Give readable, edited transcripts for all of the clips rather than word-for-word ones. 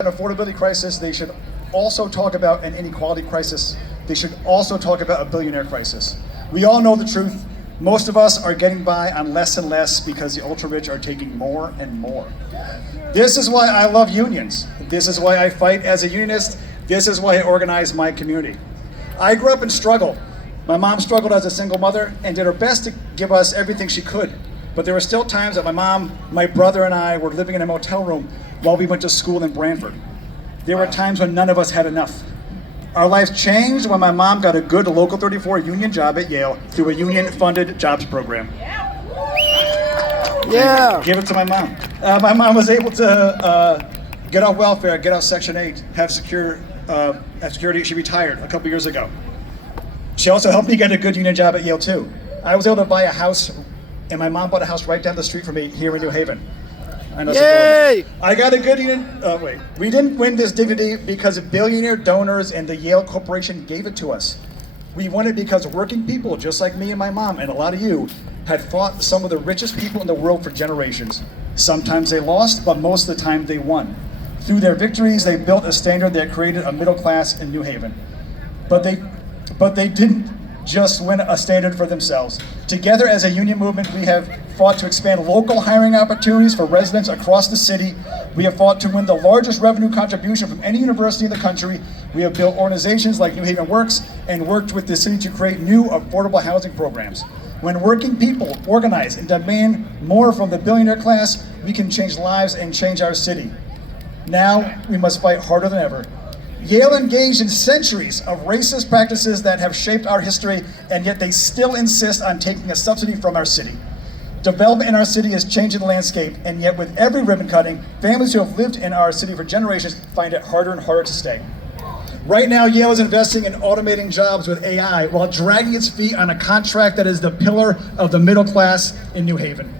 an affordability crisis, they should also talk about an inequality crisis. They should also talk about a billionaire crisis. We all know the truth. Most of us are getting by on less and less because the ultra-rich are taking more and more. This is why I love unions. This is why I fight as a unionist. This is why I organize my community. I grew up in struggle. My mom struggled as a single mother and did her best to give us everything she could. But there were still times that my mom, my brother, and I were living in a motel room while we went to school in Branford. There were times when none of us had enough. Our lives changed when my mom got a good Local 34 union job at Yale through a union-funded jobs program. Yeah. Give it to my mom. My mom was able to get off welfare, get off Section 8, have security. She retired a couple years ago. She also helped me get a good union job at Yale too. I was able to buy a house, and my mom bought a house right down the street from me here in New Haven. I know. Yay! I got a good union. We didn't win this dignity because billionaire donors and the Yale Corporation gave it to us. We won it because working people, just like me and my mom and a lot of you, had fought some of the richest people in the world for generations. Sometimes they lost, but most of the time they won. Through their victories, they built a standard that created a middle class in New Haven. But they didn't just win a standard for themselves. Together as a union movement, we have fought to expand local hiring opportunities for residents across the city. We have fought to win the largest revenue contribution from any university in the country. We have built organizations like New Haven Works and worked with the city to create new affordable housing programs. When working people organize and demand more from the billionaire class, we can change lives and change our city. Now, we must fight harder than ever. Yale engaged in centuries of racist practices that have shaped our history, and yet they still insist on taking a subsidy from our city. Development in our city is changing the landscape, and yet with every ribbon cutting, families who have lived in our city for generations find it harder and harder to stay. Right now, Yale is investing in automating jobs with AI while dragging its feet on a contract that is the pillar of the middle class in New Haven.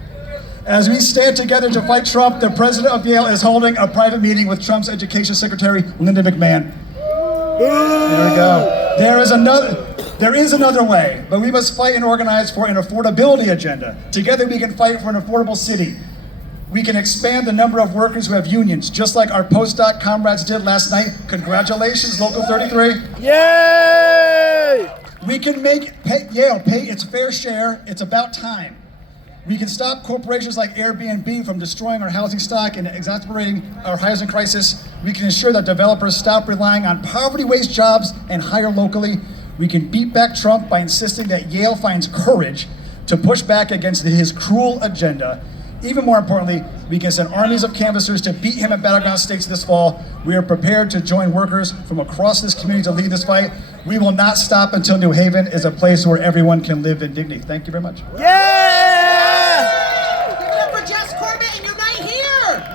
As we stand together to fight Trump, the president of Yale is holding a private meeting with Trump's education secretary, Linda McMahon. There we go. There is another way, but we must fight and organize for an affordability agenda. Together we can fight for an affordable city. We can expand the number of workers who have unions, just like our postdoc comrades did last night. Congratulations, Local 33. Yay! We can make Yale pay its fair share. It's about time. We can stop corporations like Airbnb from destroying our housing stock and exacerbating our housing crisis. We can ensure that developers stop relying on poverty-wage jobs and hire locally. We can beat back Trump by insisting that Yale finds courage to push back against his cruel agenda. Even more importantly, we can send armies of canvassers to beat him at battleground states this fall. We are prepared to join workers from across this community to lead this fight. We will not stop until New Haven is a place where everyone can live in dignity. Thank you very much. Yeah!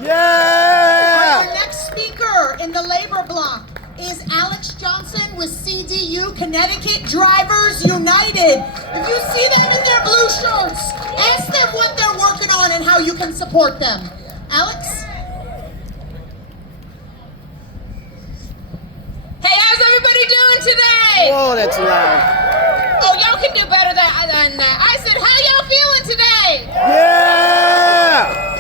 Our next speaker in the labor block is Alex Johnson with CDU, Connecticut Drivers United. If you see them in their blue shirts, ask them what they're working on and how you can support them. Alex? Hey, how's everybody doing today? Whoa, that's loud. Oh, y'all can do better than that. I said, how y'all feeling today? Yeah!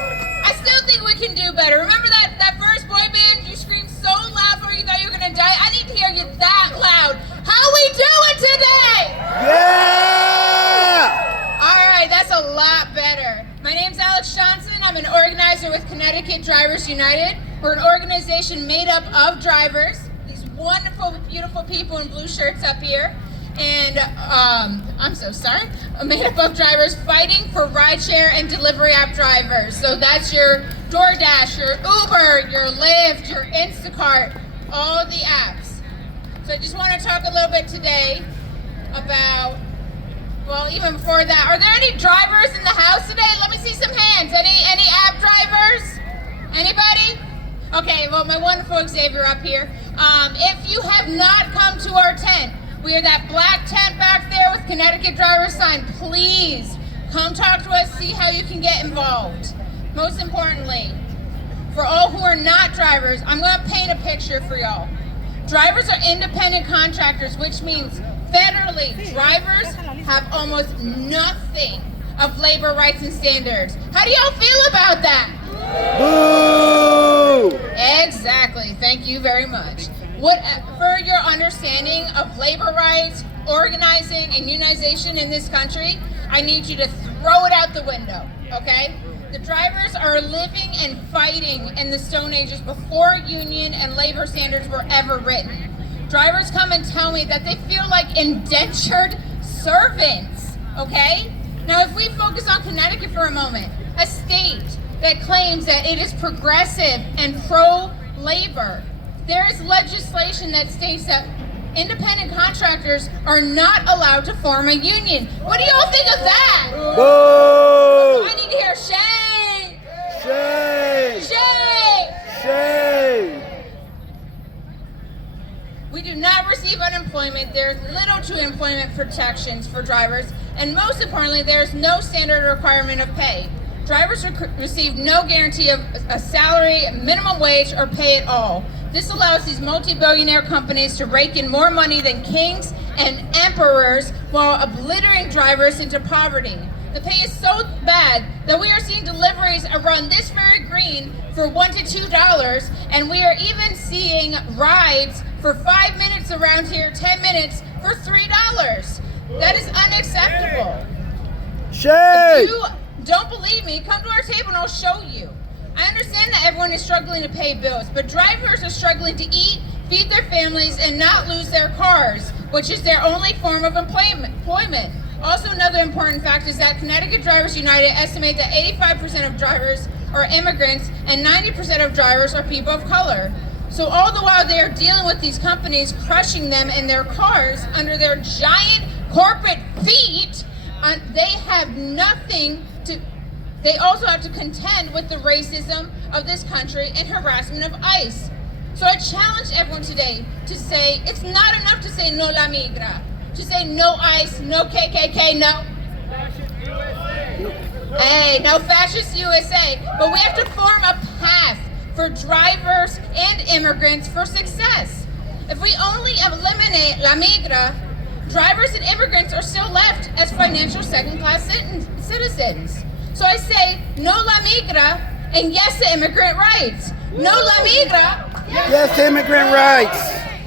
I still think we can do better. Remember that first boy band? You screamed so loud for you thought you were gonna die. I need to hear you that loud. How we doing today? Yeah! All right, that's a lot better. My name's Alex Johnson. I'm an organizer with Connecticut Drivers United. We're an organization made up of drivers. These wonderful, beautiful people in blue shirts up here. And I'm so sorry, made up of drivers fighting for rideshare and delivery app drivers. So that's your DoorDash, your Uber, your Lyft, your Instacart, all the apps. So I just want to talk a little bit today about, well, even before that, are there any drivers in the house today? Let me see some hands. Any app drivers? Anybody? Okay, well, my wonderful Xavier up here. If you have not come to our tent, we are that black tent back there with Connecticut driver's sign. Please come talk to us, see how you can get involved. Most importantly, for all who are not drivers, I'm gonna paint a picture for y'all. Drivers are independent contractors, which means federally, drivers have almost nothing of labor rights and standards. How do y'all feel about that? Boo! Boo! Exactly. Thank you very much. For your understanding of labor rights, organizing, and unionization in this country, I need you to throw it out the window, okay? The drivers are living and fighting in the Stone Ages before union and labor standards were ever written. Drivers come and tell me that they feel like indentured servants, okay? Now, if we focus on Connecticut for a moment, a state that claims that it is progressive and pro-labor, there is legislation that states that independent contractors are not allowed to form a union. What do y'all think of that? Boo! I need to hear shame! Shame! Shame! Shame! We do not receive unemployment. There's little to employment protections for drivers, and most importantly, there's no standard requirement of pay. Drivers receive no guarantee of a salary, minimum wage, or pay at all. This allows these multi-billionaire companies to rake in more money than kings and emperors while obliterating drivers into poverty. The pay is so bad that we are seeing deliveries around this very green for $1 to $2, and we are even seeing rides for 5 minutes around here, 10 minutes for $3. That is unacceptable. Shame! If you don't believe me, come to our table and I'll show you. I understand that everyone is struggling to pay bills, but drivers are struggling to eat, feed their families, and not lose their cars, which is their only form of employment. Also, another important fact is that Connecticut Drivers United estimate that 85% of drivers are immigrants and 90% of drivers are people of color. So all the while they are dealing with these companies crushing them in their cars under their giant corporate feet, they have nothing to. They also have to contend with the racism of this country and harassment of ICE. So I challenge everyone today to say, it's not enough to say no la migra, to say no ICE, no KKK, no. Hey, no fascist USA. But we have to form a path for drivers and immigrants for success. If we only eliminate la migra, drivers and immigrants are still left as financial second-class citizens. So I say, no la migra, and yes to immigrant rights. No la migra. Yes to immigrant rights!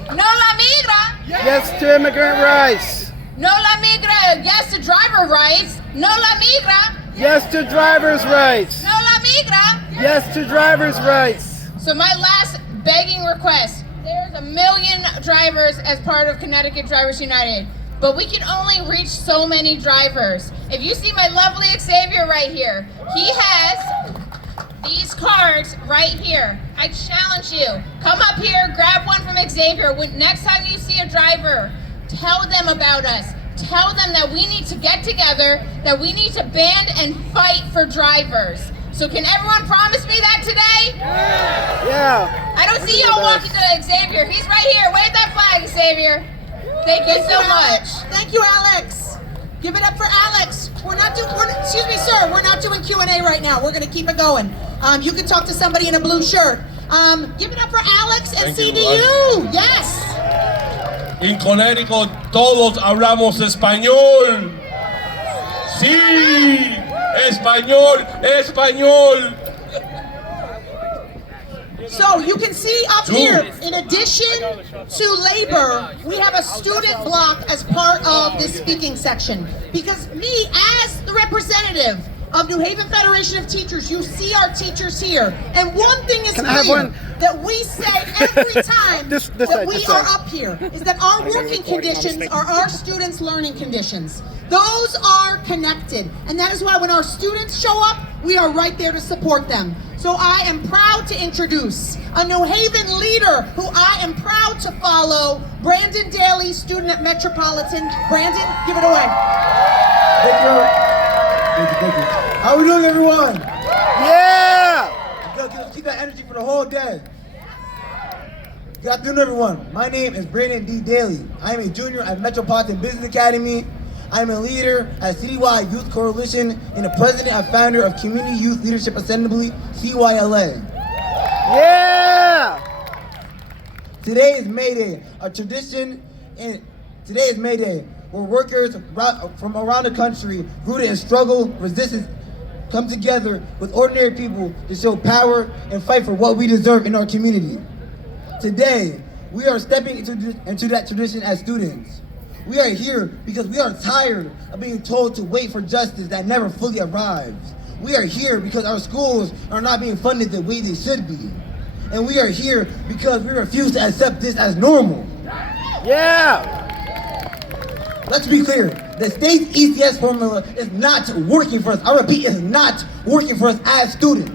No la migra. Yes to immigrant rights! No la migra, yes to driver rights. No la migra. Yes to drivers' rights! No la migra. Yes to drivers' rights! So my last begging request, there's 1 million drivers as part of Connecticut Drivers United, but we can only reach so many drivers. If you see my lovely Xavier right here, he has these cards right here. I challenge you, come up here, grab one from Xavier. Next time you see a driver, tell them about us. Tell them that we need to get together, that we need to band and fight for drivers. So can everyone promise me that today? Yeah! I don't see y'all walking to Xavier. He's right here. Wave that flag, Xavier. Thank you so much. Thank you, Alex. Give it up for Alex. Excuse me, sir. We're not doing Q&A right now. We're going to keep it going. You can talk to somebody in a blue shirt. Give it up for Alex and CDU. Yes. En Connecticut todos hablamos español. Sí, español, español. So you can see up here, in addition to labor, we have a student block as part of this speaking section. Because me, as the representative of New Haven Federation of Teachers, you see our teachers here. And one thing is clear, that we say every time that we are up here, is that our working conditions are our students' learning conditions. Those are connected. And that is why when our students show up, we are right there to support them. So I am proud to introduce a New Haven leader who I am proud to follow, Brandon Daly, student at Metropolitan. Brandon, give it away. Thank you. How are we doing, everyone? Yeah! Let's keep that energy for the whole day. Good afternoon, everyone. My name is Brandon D. Daly. I am a junior at Metropolitan Business Academy. I am a leader at Citywide Youth Coalition and the president and founder of Community Youth Leadership Assembly, CYLA. Yeah! Today is May Day, a tradition, and today is May Day, where workers from around the country, rooted in struggle, resistance, come together with ordinary people to show power and fight for what we deserve in our community. Today, we are stepping into that tradition as students. We are here because we are tired of being told to wait for justice that never fully arrives. We are here because our schools are not being funded the way they should be. And we are here because we refuse to accept this as normal. Yeah! Let's be clear, the state's ECS formula is not working for us. I repeat, it's not working for us as students.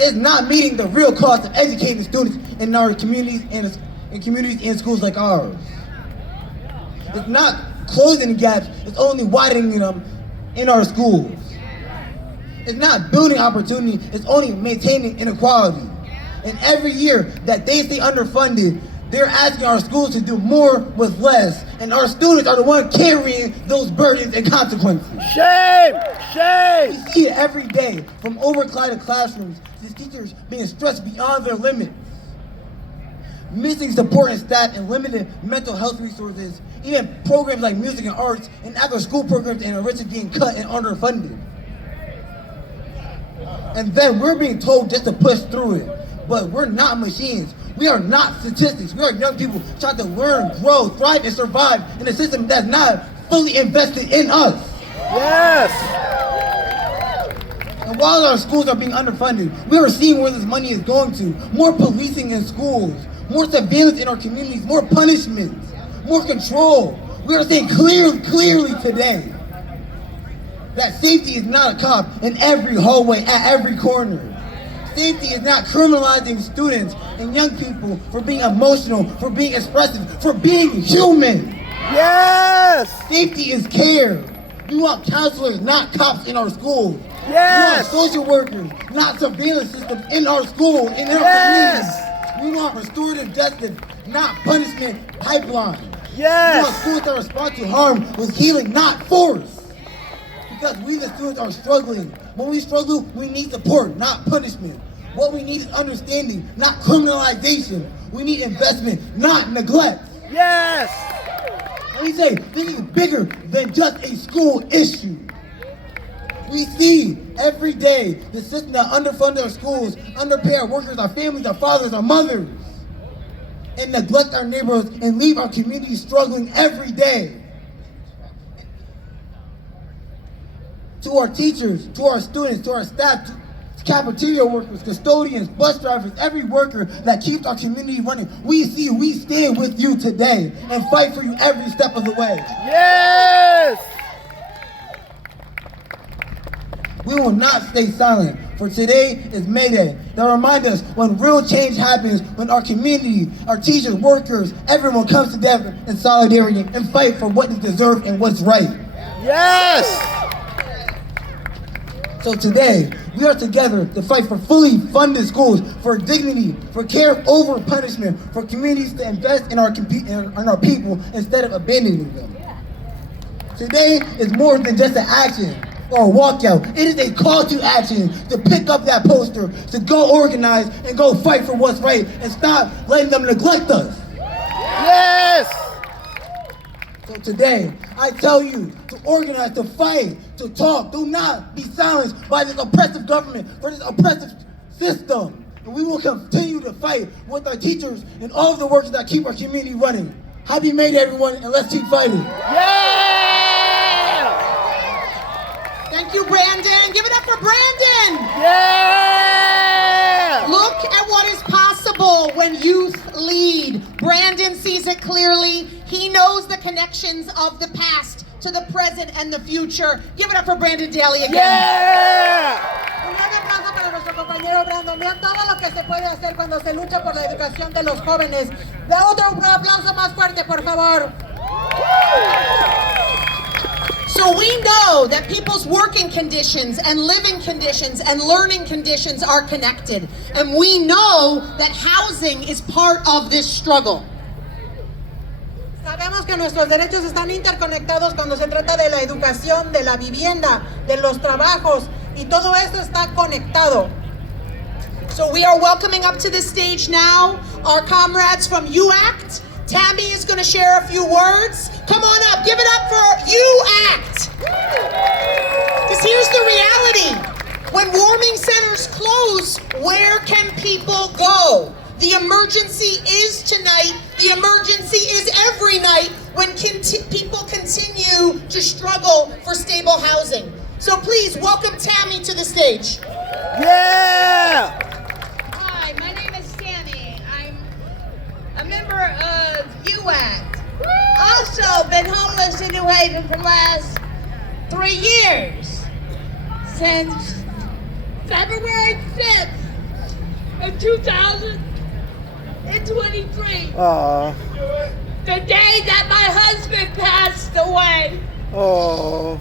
It's not meeting the real cost of educating students in our communities and in communities and schools like ours. It's not closing the gaps, it's only widening them in our schools. It's not building opportunity, it's only maintaining inequality. And every year that they stay underfunded, they're asking our schools to do more with less, and our students are the ones carrying those burdens and consequences. Shame! We Shame! see it every day, from overcrowded classrooms to teachers being stressed beyond their limits. Missing support and staff and limited mental health resources, even programs like music and arts and after school programs and enrichment being cut and underfunded. And then we're being told just to push through it. But we're not machines. We are not statistics. We are young people trying to learn, grow, thrive, and survive in a system that's not fully invested in us. Yes! And while our schools are being underfunded, we are seeing where this money is going to. More policing in schools, more surveillance in our communities, more punishment, more control. We are saying clearly today that safety is not a cop in every hallway, at every corner. Safety is not criminalizing students and young people for being emotional, for being expressive, for being human. Yes! Safety is care. We want counselors, not cops in our schools. Yes! We want social workers, not surveillance systems in our school, in our Yes! communities. We want restorative justice, not punishment pipeline. Yes! We want schools that respond to harm with healing, not force. Because we the students are struggling. When we struggle, we need support, not punishment. What we need is understanding, not criminalization. We need investment, not neglect. Yes! And we say, this is bigger than just a school issue. We see every day the system that underfund our schools, underpay our workers, our families, our fathers, our mothers, and neglect our neighborhoods and leave our communities struggling every day. To our teachers, to our students, to our staff, to cafeteria workers, custodians, bus drivers, every worker that keeps our community running, we stand with you today and fight for you every step of the way. Yes! We will not stay silent, for today is May Day. That reminds us when real change happens, when our community, our teachers, workers, everyone comes together in solidarity and fight for what is deserved and what's right. Yes! So today, we are together to fight for fully funded schools, for dignity, for care over punishment, for communities to invest in our people instead of abandoning them. Today is more than just an action or a walkout. It is a call to action to pick up that poster, to go organize and go fight for what's right and stop letting them neglect us. Yes! So today, I tell you to organize, to fight, to talk. Do not be silenced by this oppressive government, for this oppressive system. And we will continue to fight with our teachers and all of the workers that keep our community running. Happy May Day, everyone, and let's keep fighting. Yeah! Thank you, Brandon. Give it up for Brandon. Yeah! Look at what is possible when youth lead. Brandon sees it clearly. He knows the connections of the past to the present and the future. Give it up for Brandon Daly again. Yeah! Un gran aplauso para nuestro compañero Brandon. Vean todo lo que se puede hacer cuando se lucha por la educación de los jóvenes. Da otro aplauso más fuerte, por favor. So we know that people's working conditions and living conditions and learning conditions are connected. And we know that housing is part of this struggle. Sabemos que nuestros derechos están interconectados cuando se trata de la educación, de la vivienda, de los trabajos, y todo esto está conectado. So we are welcoming up to the stage now our comrades from UACT. Tammy is going to share a few words. Come on up, give it up for UACT. Because here's the reality. When warming centers close, where can people go? The emergency is tonight. The emergency is every night when people continue to struggle for stable housing. So please welcome Tammy to the stage. Yeah! Hi, my name is Tammy. I'm a member of UACT. Also been homeless in New Haven for the last 3 years. Since February 5th of 2023. Aw. The day that my husband passed away. Oh.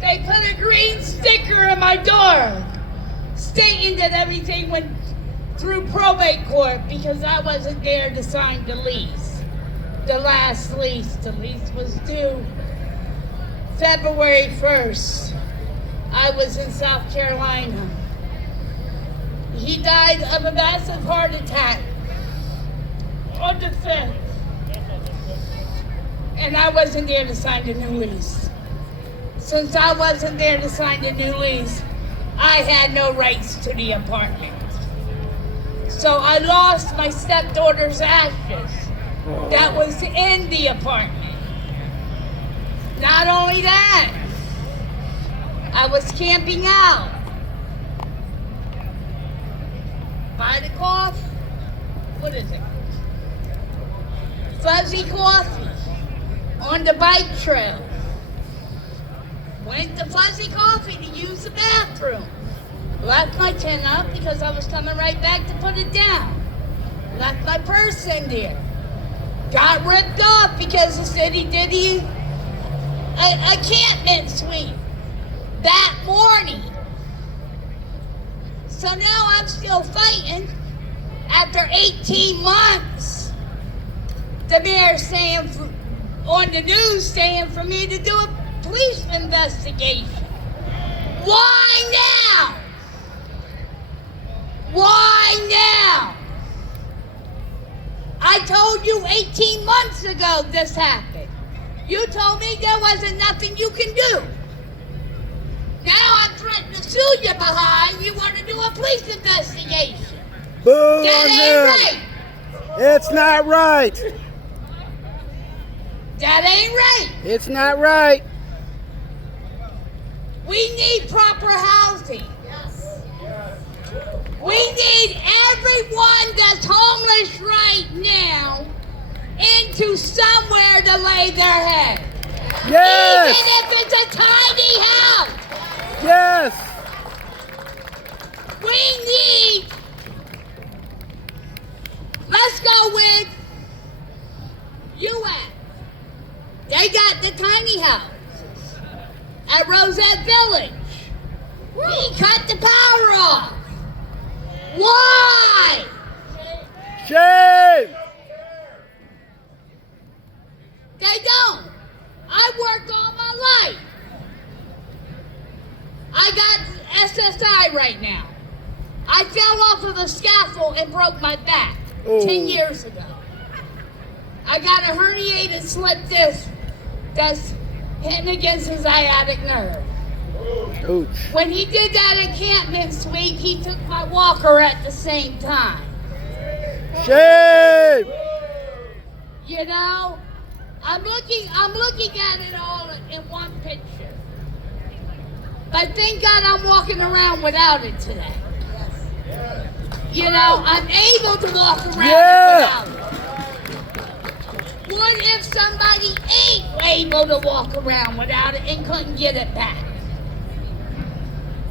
They put a green sticker on my door stating that everything went through probate court because I wasn't there to sign the lease. The last lease. The lease was due February 1st. I was in South Carolina. He died of a massive heart attack on the 5th. And I wasn't there to sign the new lease. Since I wasn't there to sign the new lease, I had no rights to the apartment. So I lost my stepdaughter's ashes that was in the apartment. Not only that, I was camping out by the coffee. What is it? Fuzzy Coffee on the bike trail. Went to Fuzzy Coffee to use the bathroom. Left my tent up because I was coming right back to put it down. Left my purse in there. Got ripped off because the city did a encampment sweep that morning. So now I'm still fighting after 18 months. The mayor's saying on the news saying for me to do a police investigation. Why now? Why now? I told you 18 months ago this happened. You told me there wasn't nothing you can do. Now I'm threatening to sue you behind. You want to do a police investigation. Boo That on ain't him. right. It's not right. That ain't right. It's not right. We need proper housing. We need everyone that's homeless right now into somewhere to lay their head. Yes. Even if it's a tiny house. Yes. We need, let's go with UAC. They got the tiny houses at Rosette Village. We cut the power off. Why? Shame. They don't. I worked all my life. I got SSI right now. I fell off of the scaffold and broke my back 10 years ago. I got a herniated slip disc that's hitting against his sciatic nerve. Ouch. When he did that encampment sweep, he took my walker at the same time. Shame. You know, I'm looking at it all in one picture. But thank God I'm walking around without it today. You know, I'm able to walk around without it. What if somebody ain't able to walk around without it and couldn't get it back?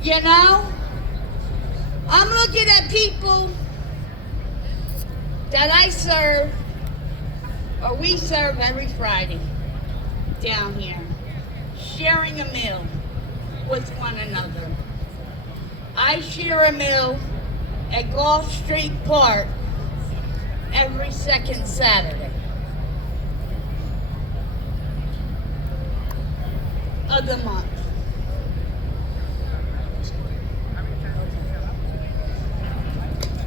You know? I'm looking at people that I serve, or we serve every Friday down here, sharing a meal with one another. I share a meal at Gulf Street Park every second Saturday of the month.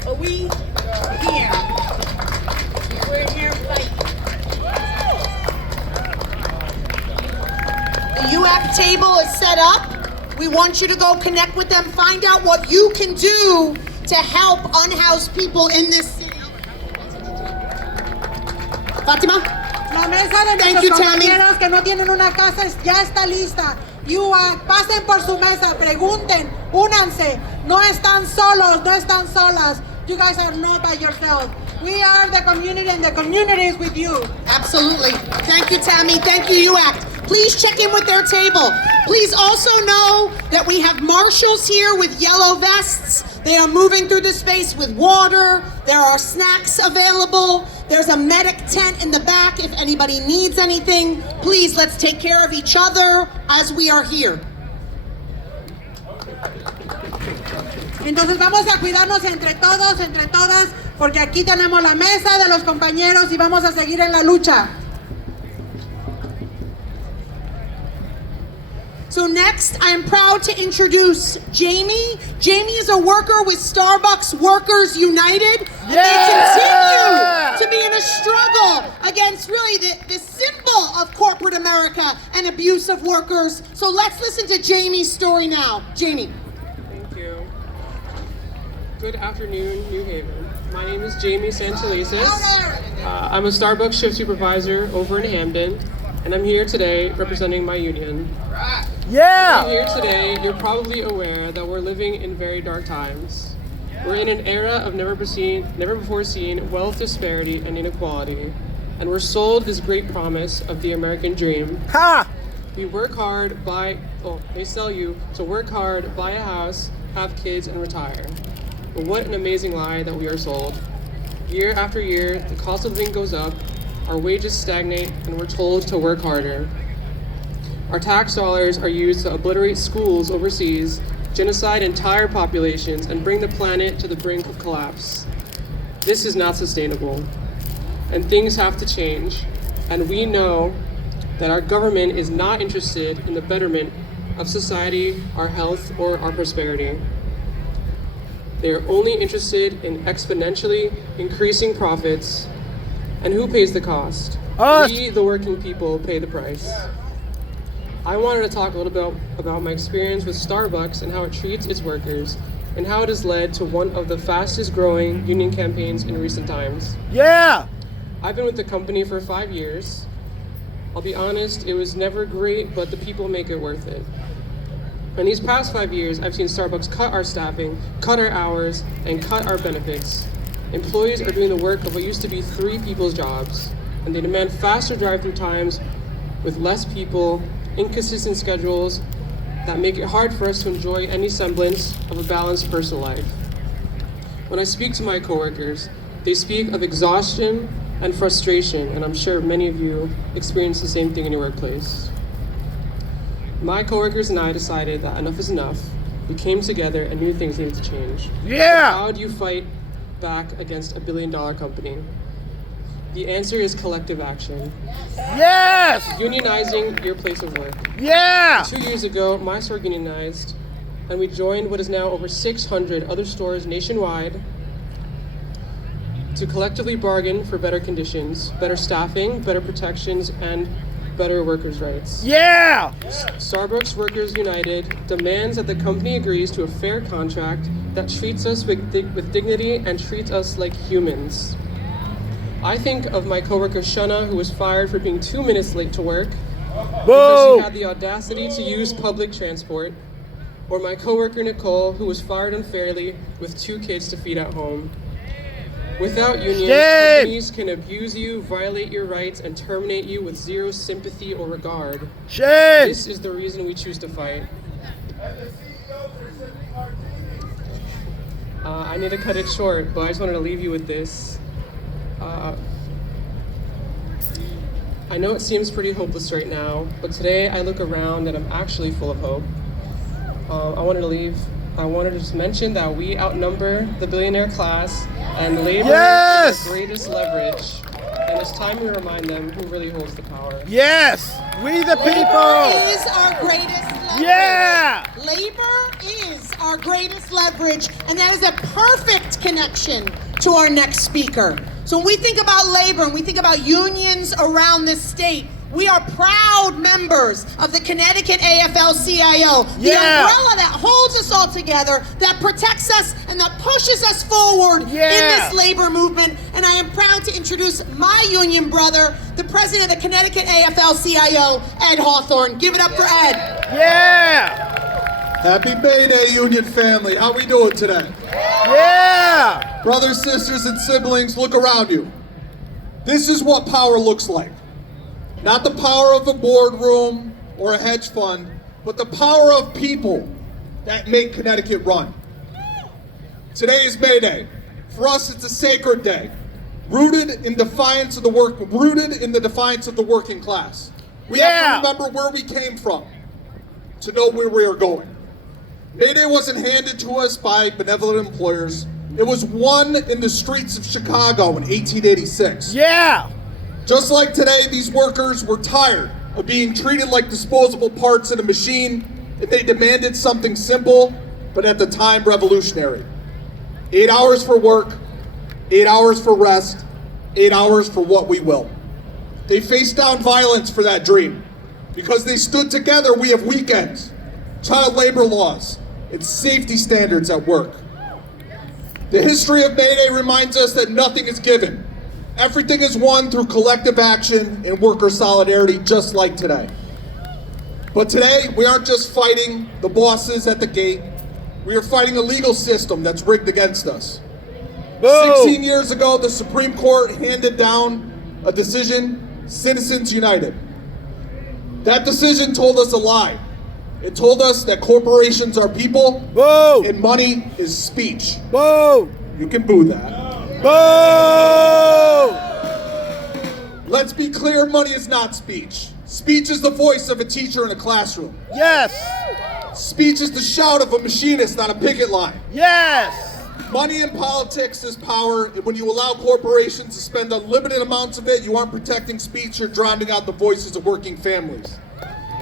But we're here fighting. The UAC that table is set up. We want you to go connect with them, find out what you can do to help unhoused people in this city. Fatima? La mesa de Thank nuestros you, Tammy. compañeros que no tienen una casa ya está lista. Pasen por su mesa, pregunten, únanse. No están solos, no están solas. You guys are not by yourselves. We are the community and the community is with you. Absolutely. Thank you, Tammy. Thank you, UACT. Please check in with their table. Please also know that we have marshals here with yellow vests. They are moving through the space with water. There are snacks available. There's a medic tent in the back if anybody needs anything. Please, let's take care of each other as we are here. Entonces vamos a cuidarnos entre todos, entre todas, porque aquí tenemos la mesa de los compañeros y vamos a seguir en la lucha. So next, I am proud to introduce Jamie. Jamie is a worker with Starbucks Workers United. And they continue to be in a struggle against really the symbol of corporate America and abuse of workers. So let's listen to Jamie's story now. Jamie. Thank you. Good afternoon, New Haven. My name is Jamie Santelises. I'm a Starbucks shift supervisor over in Hamden, and I'm here today representing my union. Yeah! I'm here today, you're probably aware that we're living in very dark times. We're in an era of never before seen wealth disparity and inequality, and we're sold this great promise of the American dream. Ha! We work hard, they sell you to work hard, buy a house, have kids, and retire. But what an amazing lie that we are sold. Year after year, the cost of living goes up, our wages stagnate, and we're told to work harder. Our tax dollars are used to obliterate schools overseas, genocide entire populations, and bring the planet to the brink of collapse. This is not sustainable, and things have to change, and we know that our government is not interested in the betterment of society, our health, or our prosperity. They are only interested in exponentially increasing profits, and who pays the cost? Us. We, the working people, pay the price. I wanted to talk a little bit about my experience with Starbucks and how it treats its workers, and how it has led to one of the fastest growing union campaigns in recent times. Yeah! I've been with the company for 5 years. I'll be honest, it was never great, but the people make it worth it. In these past 5 years, I've seen Starbucks cut our staffing, cut our hours, and cut our benefits. Employees are doing the work of what used to be 3 people's jobs, and they demand faster drive-through times with less people, inconsistent schedules that make it hard for us to enjoy any semblance of a balanced personal life. When I speak to my coworkers, they speak of exhaustion and frustration, and I'm sure many of you experience the same thing in your workplace. My coworkers and I decided that enough is enough. We came together and knew things needed to change. Yeah! But how do you fight back against $1 billion company? The answer is collective action. Yes! Unionizing your place of work. Yeah! 2 years ago, my store unionized, and we joined what is now over 600 other stores nationwide to collectively bargain for better conditions, better staffing, better protections, and better workers' rights. Yeah! Starbucks Workers United demands that the company agrees to a fair contract that treats us with dignity and treats us like humans. I think of my coworker Shana, who was fired for being 2 minutes late to work because she had the audacity to use public transport, or my coworker Nicole, who was fired unfairly with 2 kids to feed at home. Without unions, companies can abuse you, violate your rights, and terminate you with zero sympathy or regard. Shame! This is the reason we choose to fight. I need to cut it short, but I just wanted to leave you with this. I know it seems pretty hopeless right now, but today I look around and I'm actually full of hope. I wanted to just mention that we outnumber the billionaire class, and labor is the greatest leverage. And it's time we remind them who really holds the power. Yes! We the people! Labor is our greatest leverage. Yeah! Labor is our greatest leverage, and that is a perfect connection to our next speaker. So when we think about labor and we think about unions around this state, We are proud members of the Connecticut AFL-CIO, the Yeah. umbrella that holds us all together, that protects us, and that pushes us forward in Yeah. this labor movement. And I am proud to introduce my union brother, the president of the Connecticut AFL-CIO, Ed Hawthorne. Give it up for Ed. Yeah. Happy May Day, Union family. How we doing today? Yeah. Brothers, sisters, and siblings, look around you. This is what power looks like. Not the power of a boardroom or a hedge fund, but the power of people that make Connecticut run. Today is May Day. For us, it's a sacred day, rooted in the defiance of the working class. We have Yeah. to remember where we came from to know where we are going. May Day wasn't handed to us by benevolent employers. It was won in the streets of Chicago in 1886. Yeah. Just like today, these workers were tired of being treated like disposable parts in a machine, and they demanded something simple, but at the time revolutionary. 8 hours for work, 8 hours for rest, 8 hours for what we will. They faced down violence for that dream. Because they stood together, we have weekends, child labor laws, and safety standards at work. The history of May Day reminds us that nothing is given. Everything is won through collective action and worker solidarity, just like today. But today, we aren't just fighting the bosses at the gate. We are fighting a legal system that's rigged against us. 16 years ago, the Supreme Court handed down a decision, Citizens United. That decision told us a lie. It told us that corporations are people Boo. and money is speech. Boo. You can boo that. Boo. Let's be clear, money is not speech. Speech is the voice of a teacher in a classroom. Yes. Speech is the shout of a machinist on a picket line. Yes. Money in politics is power, and when you allow corporations to spend unlimited amounts of it, you aren't protecting speech, you're drowning out the voices of working families.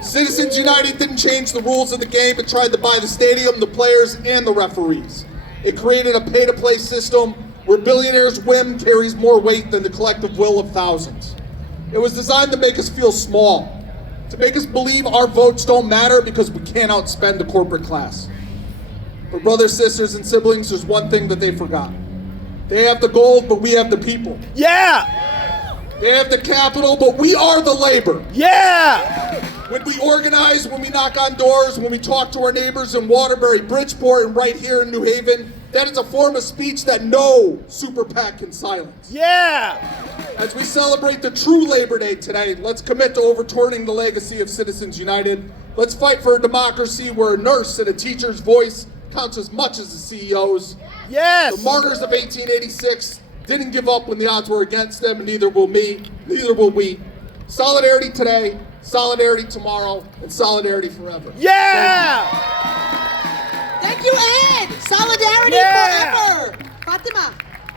Citizens United didn't change the rules of the game, it tried to buy the stadium, the players, and the referees. It created a pay-to-play system where billionaires' whim carries more weight than the collective will of thousands. It was designed to make us feel small, to make us believe our votes don't matter because we can't outspend the corporate class. But brothers, sisters, and siblings, there's one thing that they forgot. They have the gold, but we have the people. Yeah. They have the capital, but we are the labor. Yeah. When we organize, when we knock on doors, when we talk to our neighbors in Waterbury, Bridgeport, and right here in New Haven, that is a form of speech that no super PAC can silence. Yeah. As we celebrate the true Labor Day today, let's commit to overturning the legacy of Citizens United. Let's fight for a democracy where a nurse and a teacher's voice counts as much as the CEO's. Yes. The martyrs of 1886 didn't give up when the odds were against them, and neither will me, neither will we. Solidarity today, solidarity tomorrow, and solidarity forever. Yeah. Thank you, Ed. Solidarity forever. Fatima,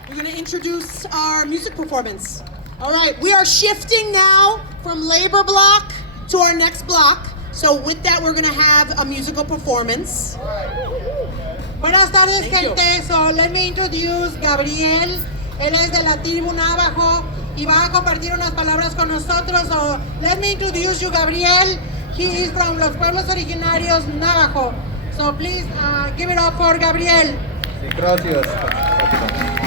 we're going to introduce our music performance. All right, we are shifting now from labor block to our next block. So with that, we're going to have a musical performance. Buenas tardes, Thank you. gente. So let me introduce Gabriel. Él es de la tribu Navajo y va a compartir unas palabras con nosotros. So let me introduce you, Gabriel. He is from los pueblos originarios Navajo. So please give it up for Gabriel. Sí, gracias.